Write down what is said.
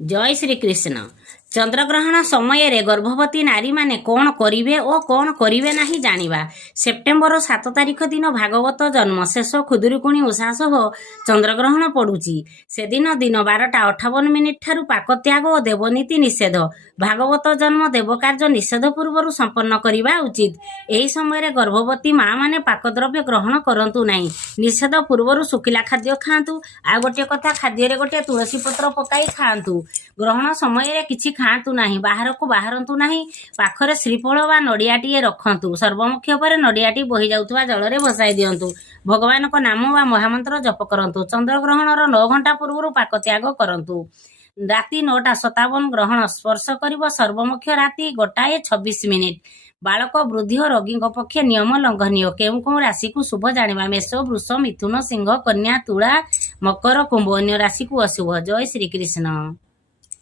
जय श्री कृष्ण। चंद्रग्रहण समय गर्भवती नारी माने कौन करिवे और कौन करिवे नहीं जानिबा। सेप्टेम्बर 7 तारिख दिन भागवत जन्म शेष खुदुरुकुणी उषा सह चंद्रग्रहण पड़ुची। से दिन 12:58 ठारू पाक त्याग और देवनीति निषेध। भागवत जन्म देवकार्य निषेध पूर्व संपन्न करने उचित। यही समय गर्भवती माँ माने पाक द्रव्य ग्रहण करंतु नहीं। निषेध पूर्व सुखिला खाद्य खातु। आ गोटे कथा खाद्य गोटे तुलसी पत्र पकाई खातु। ग्रहण समय किछि खातु नहीं। बाहर को बाहरंतु नहीं। पाखरे श्रीफल व नड़ियाटीए रखंतु। सर्वमुख्य पर नड़ियाटी बही जाउथुवा जलरे भसाई दियंतु। भगवान को नाम व महामंत्र जप करंतु। चंद्रग्रहणर 9 घंटा पूर्व पाक त्याग करंतु। राति 9:57 ग्रहण स्पर्श करिब। सर्वमुख्य राति 1:26। बालक वृद्धि और रोगी पक्षे नियम लंघनीय। केउ केउ राशि को शुभ जानिबा। मेष वृष मिथुन सिंह कन्या तुला मकर कुंभ। अन्य राशि को अशुभ। जय श्री कृष्ण।